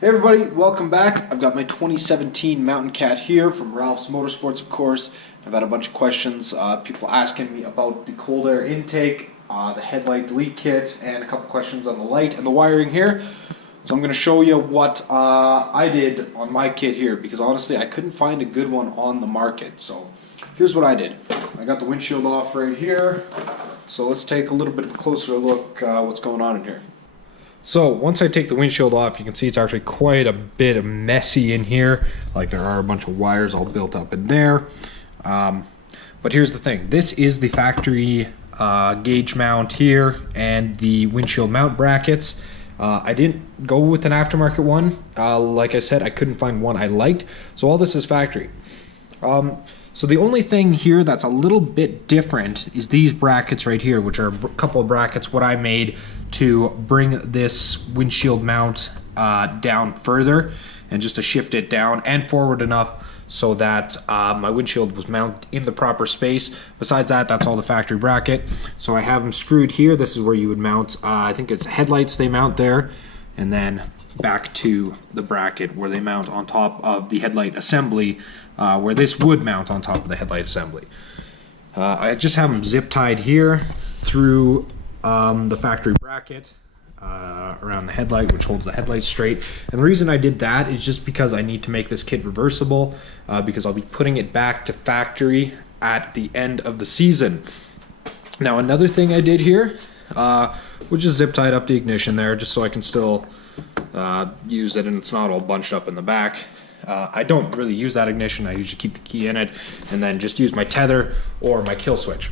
Hey everybody, welcome back. I've got my 2017 Mountain Cat here from Ralph's Motorsports, of course. I've had a bunch of questions, people asking me about the cold air intake, the headlight delete kit, and a couple questions on the light and the wiring here. So I'm going to show you what I did on my kit here, because honestly I couldn't find a good one on the market. So here's what I did. I got the windshield off right here, so let's take a little bit of a closer look what's going on in here. So once I take the windshield off, you can see it's actually quite a bit of messy in here. Like there are a bunch of wires all built up in there. But here's the thing. This is the factory gauge mount here and the windshield mount brackets. I didn't go with an aftermarket one. Like I said, I couldn't find one I liked. So all this is factory. So the only thing here that's a little bit different is these brackets right here, which are a couple of brackets what I made to bring this windshield mount down further and just to shift it down and forward enough so that my windshield was mounted in the proper space. Besides that, that's all the factory bracket. So I have them screwed here. This is where you would mount, I think it's headlights they mount there, and then back to the bracket where they mount on top of the headlight assembly, where this would mount on top of the headlight assembly. I just have them zip tied here through the factory bracket around the headlight, which holds the headlight straight. And the reason I did that is just because I need to make this kit reversible, because I'll be putting it back to factory at the end of the season. Now another thing I did here, was just zip tied up the ignition there just so I can still use it and it's not all bunched up in the back. I don't really use that ignition. I usually keep the key in it and then just use my tether or my kill switch.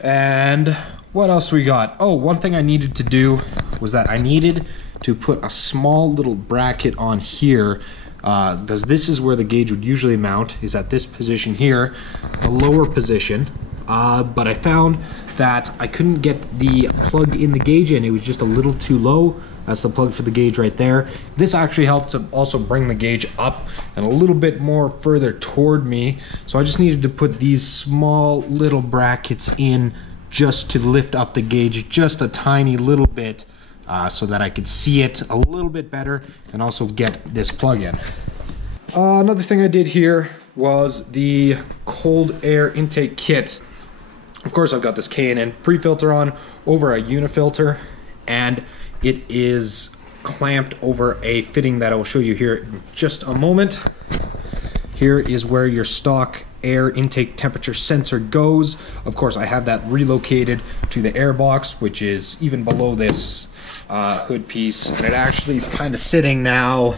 And what else we got? Oh, one thing I needed to do was that I needed to put a small little bracket on here, because this is where the gauge would usually mount, is at this position here, the lower position. But I found that I couldn't get the plug in the gauge in. It was just a little too low. That's the plug for the gauge right there. This actually helped to also bring the gauge up and a little bit more further toward me. So I just needed to put these small little brackets in just to lift up the gauge just a tiny little bit, so that I could see it a little bit better and also get this plug in. Another thing I did here was the cold air intake kit. Of course, I've got this K&N pre-filter on over a unifilter, and it is clamped over a fitting that I will show you here in just a moment. Here is where your stock air intake temperature sensor goes. Of course, I have that relocated to the Airbox, which is even below this hood piece, and it actually is kind of sitting now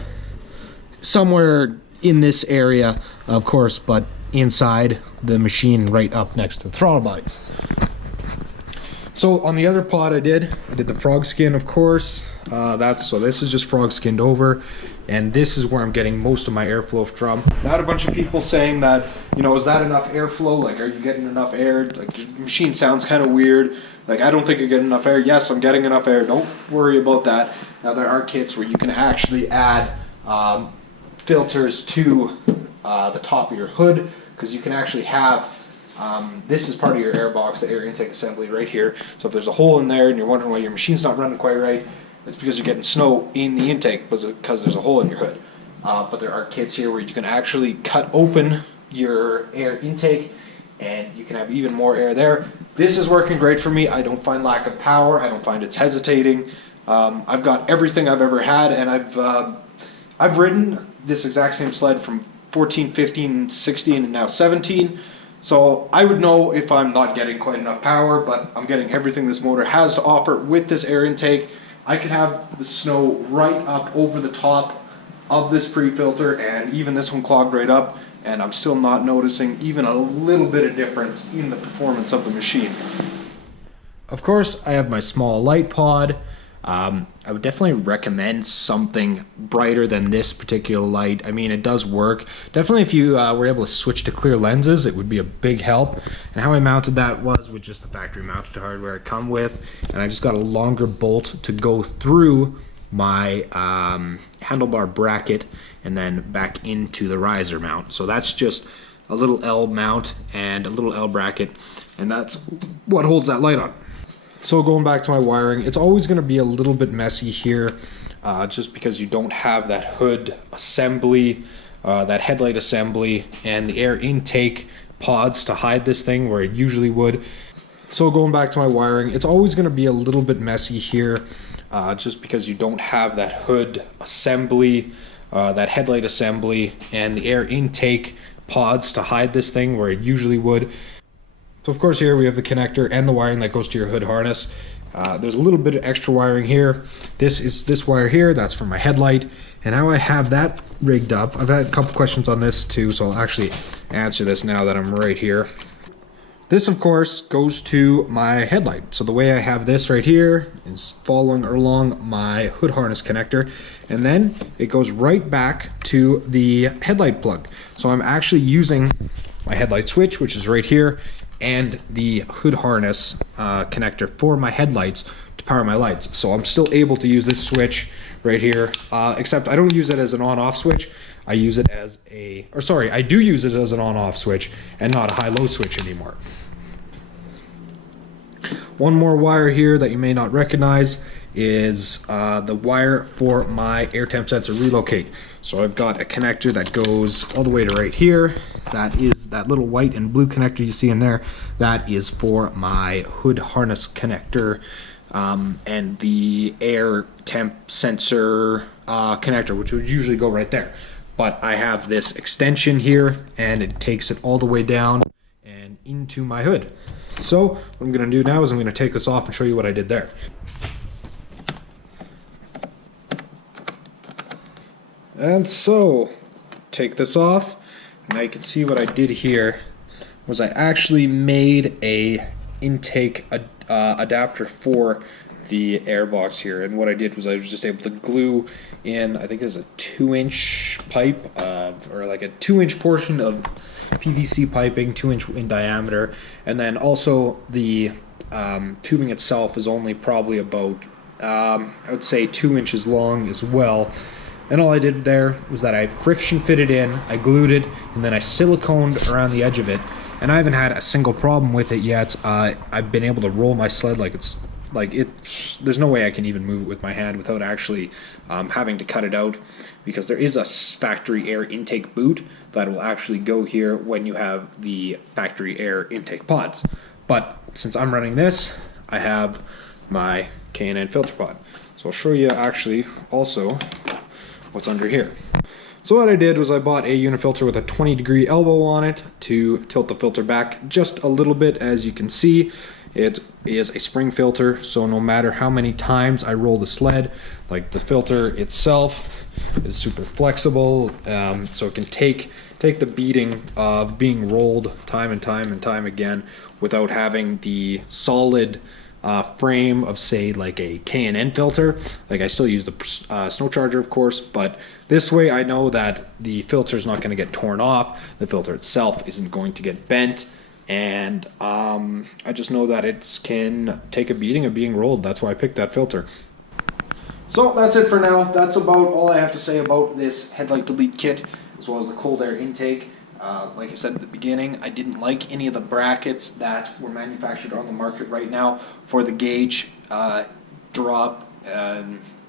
somewhere in this area, of course, but inside the machine right up next to the throttle bodies. So on the other pod I did the frog skin, of course. So this is just frog skinned over, and this is where I'm getting most of my airflow from. I had a bunch of people saying that, you know, is that enough airflow? Like, are you getting enough air? Like, your machine sounds kind of weird. Like, I don't think you're getting enough air. Yes, I'm getting enough air. Don't worry about that. Now, there are kits where you can actually add filters to the top of your hood, because you can actually have this is part of your airbox, the air intake assembly right here. So if there's a hole in there and you're wondering why your machine's not running quite right, it's because you're getting snow in the intake because there's a hole in your hood. But there are kits here where you can actually cut open your air intake and you can have even more air there. This is working great for me. I don't find lack of power. I don't find it's hesitating. I've got everything I've ever had, and I've ridden this exact same sled from 14, 15, 16, and now 17. So I would know if I'm not getting quite enough power, but I'm getting everything this motor has to offer with this air intake. I can have the snow right up over the top of this pre-filter, and even this one clogged right up, and I'm still not noticing even a little bit of difference in the performance of the machine. Of course, I have my small light pod. I would definitely recommend something brighter than this particular light. I mean, it does work. Definitely if you were able to switch to clear lenses, it would be a big help. And how I mounted that was with just the factory mounted hardware I come with, and I just got a longer bolt to go through my handlebar bracket and then back into the riser mount. So that's just a little L mount and a little L bracket, and that's what holds that light on. So going back to my wiring, it's always going to be a little bit messy here. just because you don't have that hood assembly, that headlight assembly, and the air intake pods to hide this thing where it usually would. So going back to my wiring, it's always going to be a little bit messy here, just because you don't have that hood assembly, that headlight assembly, and the air intake pods to hide this thing where it usually would. So of course here we have the connector and the wiring that goes to your hood harness. There's a little bit of extra wiring here. This is this wire here, that's for my headlight. And now I have that rigged up. I've had a couple questions on this too, so I'll actually answer this now that I'm right here. This of course goes to my headlight. So the way I have this right here is following along my hood harness connector, and then it goes right back to the headlight plug. So I'm actually using my headlight switch, which is right here, and the hood harness connector for my headlights to power my lights. So I'm still able to use this switch right here, except I don't use it as an on-off switch. I use it as a, or sorry, I do use it as an on-off switch and not a high-low switch anymore. One more wire here that you may not recognize is the wire for my air temp sensor relocate. So I've got a connector that goes all the way to right here. That is that little white and blue connector you see in there. That is for my hood harness connector, and the air temp sensor connector, which would usually go right there. But I have this extension here, and it takes it all the way down and into my hood. So what I'm going to do now is I'm going to take this off and show you what I did there. And so, take this off. Now you can see what I did here was I actually made a intake adapter for the Airbox here, and what I did was I was just able to glue in, I think there's a 2-inch pipe, or like a 2-inch portion of PVC piping, 2-inch in diameter, and then also the tubing itself is only probably about, I would say 2 inches long as well. And all I did there was that I friction fitted in, I glued it, and then I siliconed around the edge of it. And I haven't had a single problem with it yet. I've been able to roll my sled like it's there's no way I can even move it with my hand without actually having to cut it out, because there is a factory air intake boot that will actually go here when you have the factory air intake pods. But since I'm running this, I have my K&N filter pod. So I'll show you actually also what's under here. So what I did was I bought a unifilter with a 20-degree elbow on it to tilt the filter back just a little bit. As you can see, it is a spring filter, so no matter how many times I roll the sled, like the filter itself is super flexible, so it can take the beating of being rolled time and time again without having the solid frame of, say, like a K&N filter. Like, I still use the snow charger, of course, but this way I know that the filter is not going to get torn off, the filter itself isn't going to get bent, and I just know that it can take a beating of being rolled. That's why I picked that filter. So that's it for now. That's about all I have to say about this Headlight Delete kit, as well as the cold air intake. Like I said at the beginning, I didn't like any of the brackets that were manufactured on the market right now for the gauge drop,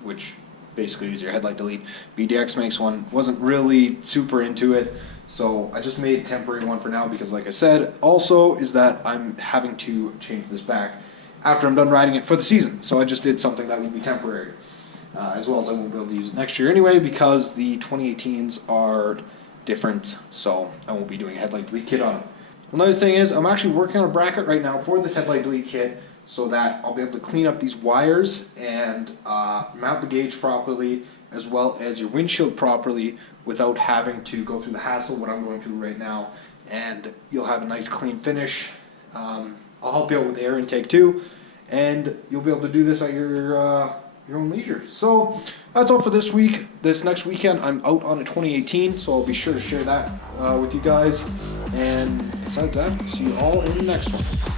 which basically is your Headlight Delete. BDX makes one. Wasn't really super into it, so I just made a temporary one for now, because like I said, also is that I'm having to change this back after I'm done riding it for the season. So I just did something that will be temporary, as well as I won't be able to use it next year anyway, because the 2018s are different, so I won't be doing a Headlight Delete kit on them. Another thing is, I'm actually working on a bracket right now for this Headlight Delete kit, so that I'll be able to clean up these wires and mount the gauge properly, as well as your windshield properly, without having to go through the hassle what I'm going through right now, and you'll have a nice clean finish. I'll help you out with the air intake too, and you'll be able to do this at your own leisure. So that's all for this week. This next weekend I'm out on a 2018, so I'll be sure to share that with you guys, and besides that, see you all in the next one.